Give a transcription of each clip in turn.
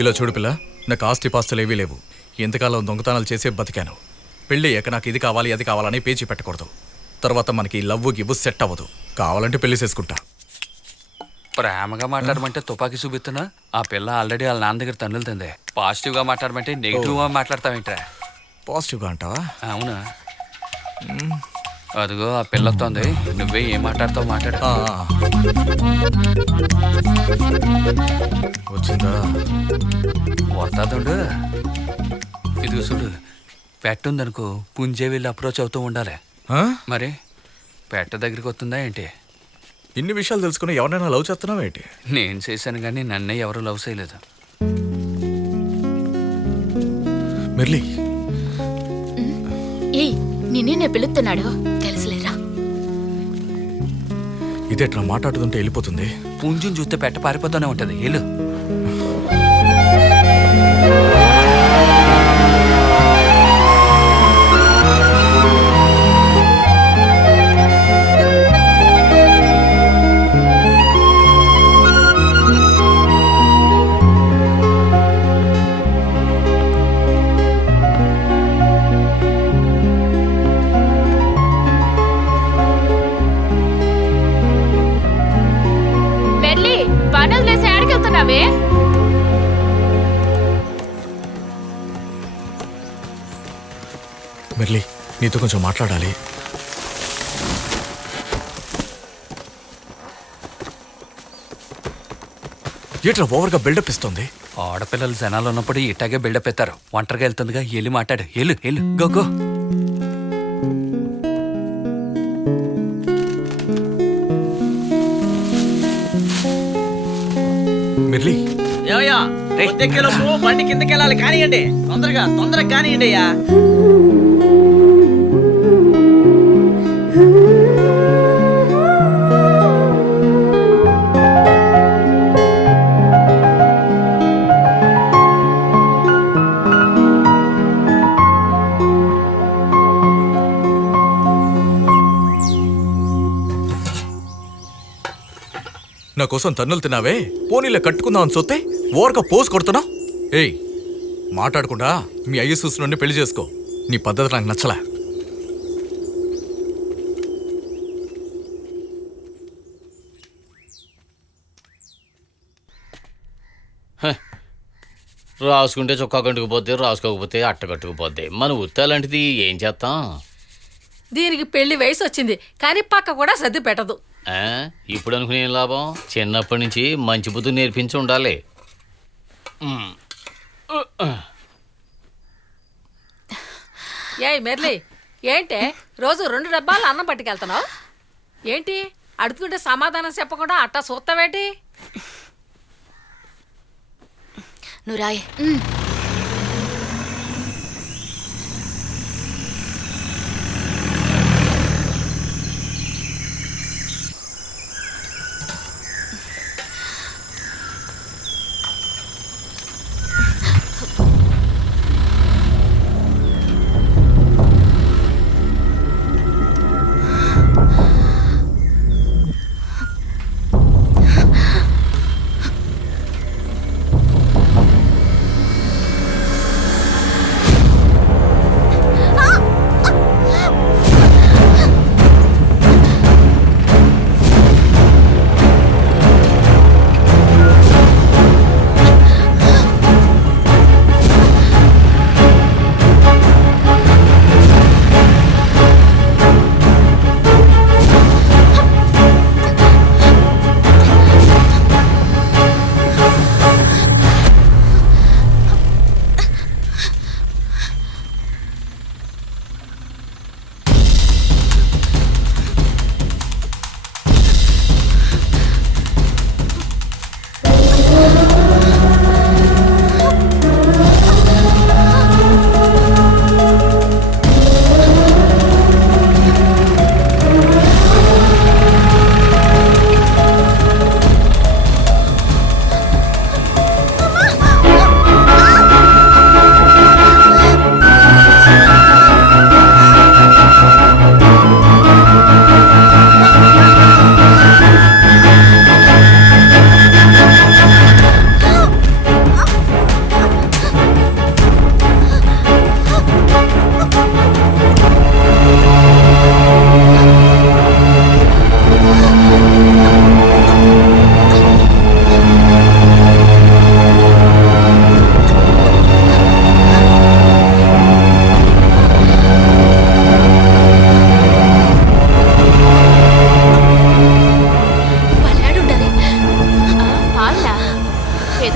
ఇలా చూడు పిల్ల, నాకు ఆస్తిపాస్తులు ఏవీ లేవు. ఎంతకాలం దొంగతనాలు చేసే బతికాను. పెళ్ళి అయ్యాక నాకు ఇది కావాలి అది కావాలని పేచి పెట్టకూడదు. తర్వాత మనకి లవ్వు గివ్వు సెట్ అవ్వదు. కావాలంటే పెళ్లి చేసుకుంటా. ప్రేమగా మాట్లాడమంటే తుపాకీ చూపిస్తున్నా. ఆ పిల్ల ఆల్రెడీ వాళ్ళ నాన్న దగ్గర తన్నులుతుంది. పాజిటివ్గా మాట్లాడమంటే నెగిటివ్గా మాట్లాడతావేంట్రా? పాజిటివ్గా అంటావా? అవునా? అదిగో ఆ పిల్లతోంది. నువ్వే ఏం మాట్లాడతావు మాట్లాడు. వచ్చిందా? వస్తాదుండు. ఇదిగో చూడు, పెట్టుందనుకో పుంజే వెళ్ళి అప్రోచ్ అవుతూ ఉండాలి. మరి పెట్ట దగ్గరికి వస్తుందా ఏంటి? ఇన్ని విషయాలు తెలుసుకుని ఎవరైనా లవ్ చేస్తున్నావా ఏంటి? నేను చేశాను కానీ నన్నే ఎవరు లవ్ చేయలేదు. మెర్లీ, ఏయ్ నిన్నే పిలుస్తున్నాడు తెలుసులేరా. ఇదేట్లా మాట్లాడుతుంటే వెళ్ళిపోతుంది? పుంజుని చూస్తే పెట్ట పారిపోతూనే ఉంటది. వెళ్ళు. మెర్లీ, నీతో కొంచెం మాట్లాడాలి. ఏట్రా ఓవర్గా బిల్డప్ ఇస్తుంది? ఆడపిల్లలు జనాలు ఉన్నప్పుడు ఇట్టాగే బిల్డప్ ఎత్తారు. ఒంటరిగా వెళ్తుందిగా, వెళ్ళి మాట్లాడు. వెళ్ళు వెళ్ళు, గో గో. మెర్లీ, బండి కిందకి వెళ్ళాలి. కానివ్వండి, తొందరగా కానివ్వండి అయ్యా. నా కోసం తన్నులు తిన్నావే, పోనీలో కట్టుకుందాం అని చూస్తే ఓవర్గా పోజ్ కొడుతున్నావు. ఏయ్, మాట్లాడకుండా మీ అయ్య చూసి నుండి పెళ్లి చేసుకో. నీ పద్ధతి నాకు నచ్చలే. రాసుకుంటే చొక్కా కట్టుకుపోద్ది, రాసుకోకపోతే అట్ట కట్టుకుపోద్ది. మన ఉత్తాలాంటిది ఏం చేస్తాం? దీనికి పెళ్లి వయసు వచ్చింది కానీ పక్క కూడా సర్ది పెట్టదు. ఇప్పుడు అనుకునే లాభం? చిన్నప్పటి నుంచి మంచి బుద్ధి నేర్పించి ఉండాలి. ఏయ్ మెర్లీ, ఏంటే రోజు 2 డబ్బాలు అన్నం పట్టుకెళ్తున్నావు? ఏంటి అడుగుతుంటే సమాధానం చెప్పకుండా అట్టా చూస్తావేటి? నువ్వు రాయ్.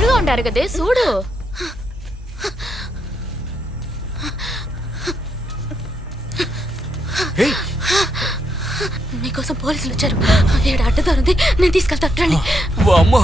ఎదురుగా ఉంటారు కదే చూడు. మీకోసం పోలీసులు వచ్చారు. ఏడు అడ్డదారుంది, నేను తీసుకెళ్తా రండి. అమ్మో,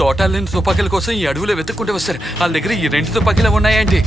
తోటాలు లేని తుపాకీల కోసం ఈ అడవిలో వెతుక్కుంటూ వస్తారు. వాళ్ళ దగ్గర ఈ 2 తుపాకీలు ఉన్నాయండి.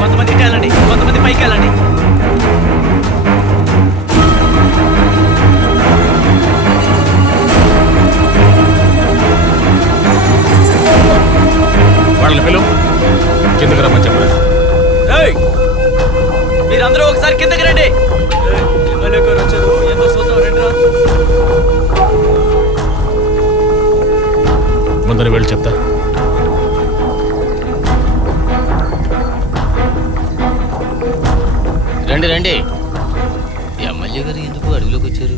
కొంతమంది ఇటు వెళ్ళండి, కొంతమంది పైకి వెళ్ళండి. వాళ్ళని పిలువు, కిందకి రమ్మని చెప్పరా. మీరందరూ ఒకసారి కిందకి రండి. ఎమ్మెల్యే గారు వచ్చారు, ఏందో చూద్దాం రండి. ముందని వెళ్ళి చెప్తా. రండి రండి. ఎమ్మెల్యే గారు ఎందుకు అడవిలోకి వచ్చారు?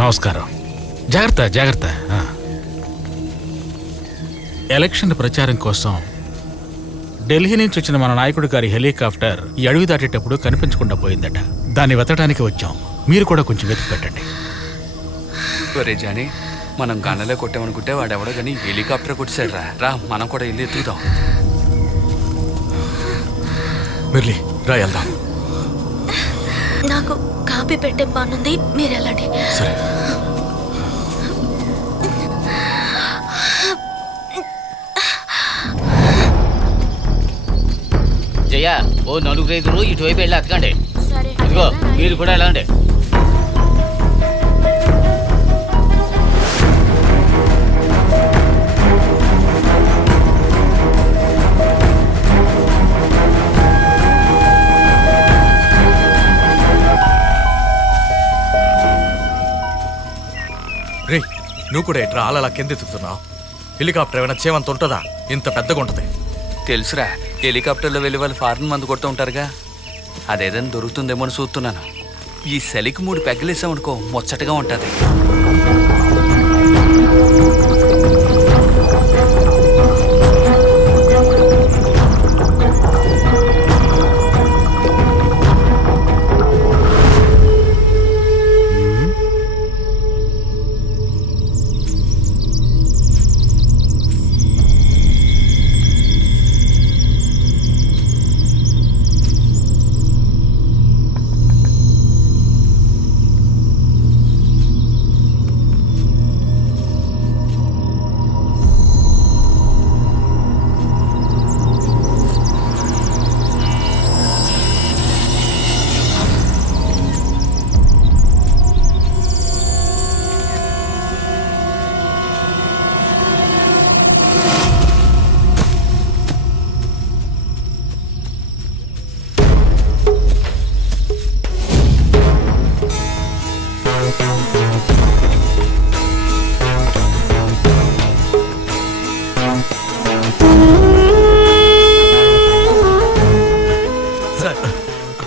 నమస్కారం. జాగ్రత్త జాగ్రత్త. ఎలక్షన్ ప్రచారం కోసం ఢిల్లీ నుంచి వచ్చిన మన నాయకుడి గారి హెలికాప్టర్ ఈ అడవి దాటేటప్పుడు కనిపించకుండా పోయిందట. దాన్ని వెతకడానికి వచ్చాం. మీరు కూడా కొంచెం వెతికి పెట్టండి. ఒరే జానీ, మనం గన్నలే కొట్టామనుకుంటే వాడెవడో కానీ హెలికాప్టర్ కొట్టేశాడు రా. మనం కూడా వెళ్ళి ఎత్తుకుదాం. మురళి రా వెళ్దాం. నాకు కాపీ పెట్టే పనుంది, మీరు వెళ్ళండి. సరే. జయ, ఓ 4-5 ఇటువైపు వెళ్ళి అతకండి. సరే. ఇదిగో మీరు కూడా వెళ్ళండి. రే, నువ్వు కూడా ఎట్రా అలా కింద ఎత్తుకుతున్నావు? హెలికాప్టర్ ఏమైనా చేవంత ఉంటుందా? ఇంత పెద్దగా ఉంటుంది. తెలుసురా, హెలికాప్టర్లో వెళ్ళి వాళ్ళు ఫారెన్ మందు కొడుతూ ఉంటారుగా. అదేదైనా దొరుకుతుందేమో అని చూస్తున్నాను. ఈ చలికి 3 పెగ్గలేసామనుకో, ముచ్చటగా ఉంటుంది.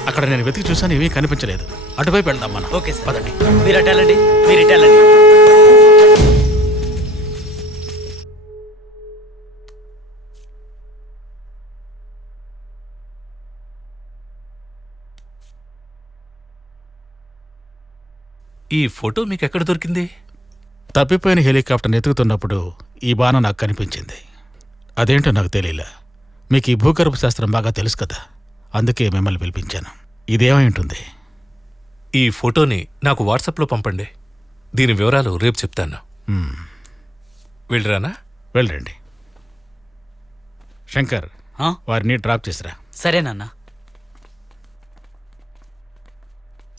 అక్కడ నేను వెతికి చూసాను, ఏమీ కనిపించలేదు. అటువైపు వెళ్దాం మనం. Okay sir. పదండి. మీరు అటు వెళ్ళండి, మీరు ఇటు వెళ్ళండి. ఈ ఫోటో మీకు ఎక్కడ దొరికింది? తప్పిపోయిన హెలికాప్టర్ని ఎతుకుతున్నప్పుడు ఈ బాణం నాకు కనిపించింది. అదేంటో నాకు తెలియలే. మీకు ఈ భూగర్భ శాస్త్రం బాగా తెలుసు కదా, అందుకే మిమ్మల్ని పిలిపించాను. ఇదేమై ఉంటుంది? ఈ ఫోటోని నాకు వాట్సాప్లో పంపండి. దీని వివరాలు రేపు చెప్తాను. వెళ్ళరానా? వెళ్ళండి. శంకర్, ఆ? వారిని డ్రాప్ చేసిరా. సరేనన్నా.